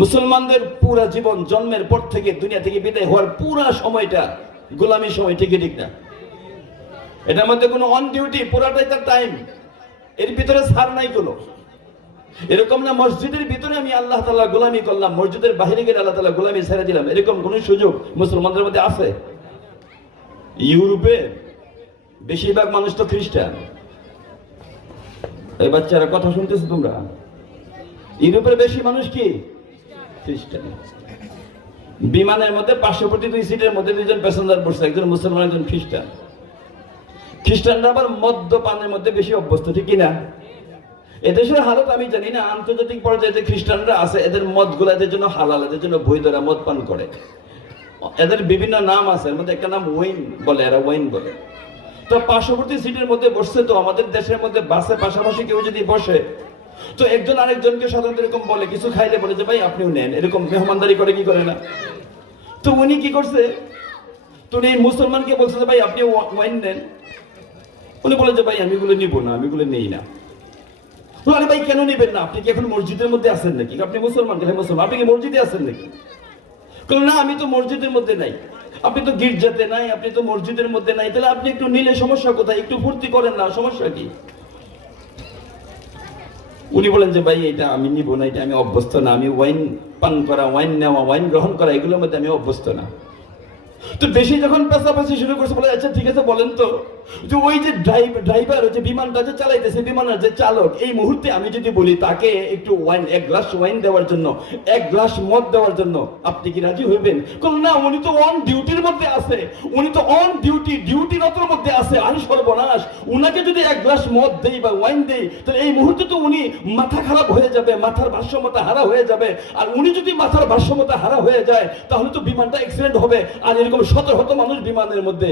মুসলমানদের পুরা জীবন জন্মের পর থেকে দুনিয়া থেকে বিদায় হওয়ার পুরা সময়টা গোলামী সময়, ঠিক ঠিক না? এটার মধ্যে কোনো অন ডিউটি, পুরাটাই তার টাইম, এর ভিতরে ছাড় নাই কোনো। এরকম না মসজিদের ভিতরে আমি আল্লাহ তাআলা গোলামি করলাম, মসজিদের বাইরে গিয়ে আল্লাহ তাআলা গোলামি ছেড়ে দিলাম, এরকম কোন সুযোগ মুসলমানদের মধ্যে আছে? ইউরোপে বেশিরভাগ মানুষ তো খ্রিস্টান। এই বাচ্চারা কথা শুনতেছো তোমরা? ইউরোপের বেশি মানুষ কি খ্রিস্টান। বিমানের মধ্যে 500 সিটের মধ্যে 2জন প্যাসেঞ্জার বসছে, একজন মুসলমান একজন খ্রিস্টান। খ্রিস্টানরা আবার মদ্যপানের মধ্যে বেশি অভ্যস্ত, ঠিক কিনা? এদেশের হালত আমি জানি না, আন্তর্জাতিক পর্যায়ে যে খ্রিস্টানরা আছে এদের মদগুলো এদের জন্য হালাল, এদের জন্য বৈধরা মদ পান করে। এদের বিভিন্ন নাম আছে, এর মধ্যে একটা নাম ওয়াইন বলে, এরা ওয়াইন বলে। তো 500 সিটের মধ্যে বসছে, তো আমাদের দেশের মধ্যে বাসে পাশাপাশি কেউ যদি বসে তো একজন আরেকজনকে সাধারণত এরকম বলে, কিছু খাইলে বলে যে ভাই আপনিও নেন, এরকম মেহমানদারি করে, কি করে না? তো উনি কি করছে, তো উনি মুসলমানকে বলছে যে ভাই আপনি ওয়াইন নেন। উনি বলে যে ভাই আমি এগুলো নিব না, আমি এগুলো নেই না। আরে ভাই কেন নেবেন না? আপনি কি এখন মসজিদের মধ্যে আছেন নাকি? আপনি মুসলমান, মুসলমান, আপনি কি মসজিদে আছেন নাকি? না আমি তো মসজিদের মধ্যে নাই। আপনি তো গির্জাতে নাই, আপনি তো মসজিদের মধ্যে নাই, তাহলে আপনি একটু নিলে সমস্যা কোথায়? একটু ফুর্তি করেন না, সমস্যা কি? উনি বলেন যে ভাই এটা আমি নিব না, এটা আমি অভ্যস্ত না, আমি ওয়াইন পান করা, ওয়াইন নেওয়া, ওয়াইন গ্রহণ করা এগুলোর মধ্যে আমি অভ্যস্ত না। তো বেশি যখন পেশাপাশি শুরু করছে, বলে আচ্ছা ঠিক আছে বলেন তো, যে ওই যে ড্রাইভার যে বিমানটা যে চালাইতেছে, বিমানের যে চালক, এই মুহূর্তে আমি যদি বলি তাকে একটু ওয়াইন, 1 গ্লাস ওয়াইন দেওয়ার জন্য, 1 গ্লাস মদ দেওয়ার জন্য, আপনি কি রাজি হইবেন? না উনি তো অন ডিউটির মধ্যে আছে, উনি তো অন ডিউটিরতর মধ্যে আছে। আরে সর্বনাশ, উনাকে যদি 1 গ্লাস মদ দেই বা ওয়াইন দেই, তাহলে এই মুহূর্তে তো উনি মাথা খারাপ হয়ে যাবে, মাথার ভারসাম্যতা হারা হয়ে যাবে। আর উনি যদি মাথার ভারসাম্যতা হারা হয়ে যায় তাহলে তো বিমানটা অ্যাক্সিডেন্ট হবে। আর এরকম 17 মানুষ বিমানের মধ্যে,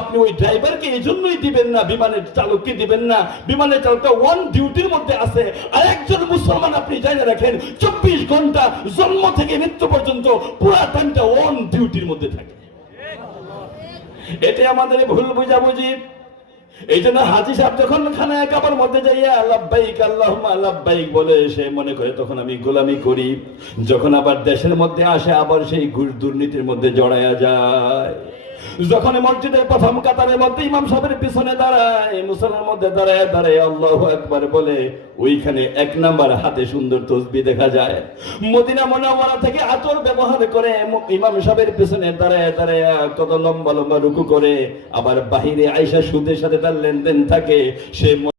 আপনি ওই ড্রাইভারকে এই জন্যই দিবেন না, বিমানের চালককে দিবেন না। বিমানের চালকটা ওয়ান ডিউটির মধ্যে আছে। আর একজন মুসলমান আপনি জানিয়ে রাখেন 24 ঘন্টা জন্ম থেকে মৃত্যু পর্যন্ত পুরো টাইমটা ওয়ান ডিউটির মধ্যে থাকে। এটা আমাদের ভুল বুঝাবুঝি। এই জন্য হাজী সাহেব যখন খানায় কাবার মধ্যে যাইয়া লাব্বাইক আল্লাহুম্মা লাব্বাইক বলে, সে মনে করে তখন আমি গোলামি করি। যখন আবার দেশের মধ্যে আসে, আবার সেই ঘুষ দুর্নীতির মধ্যে জড়ায়া যায়। যখন মসজিদের প্রথম কাতারের মধ্যে ইমাম সাহেবের পিছনে দাঁড়ায়, মুসলমানের মধ্যে দাঁড়ায় দাঁড়ায় আল্লাহু আকবার বলে, ওইখানে 1 নাম্বার হাতে সুন্দর তসবিহ দেখা যায়। মদিনা মুনাওয়ারা থেকে আতর ব্যবহার করে ইমাম সাহেবের পিছনে দাঁড়ায় দাঁড়ায় কত লম্বা লম্বা রুকু করে। আবার বাহিরে আয়েশা সুদের সাথে তার লেনদেন থাকে, সে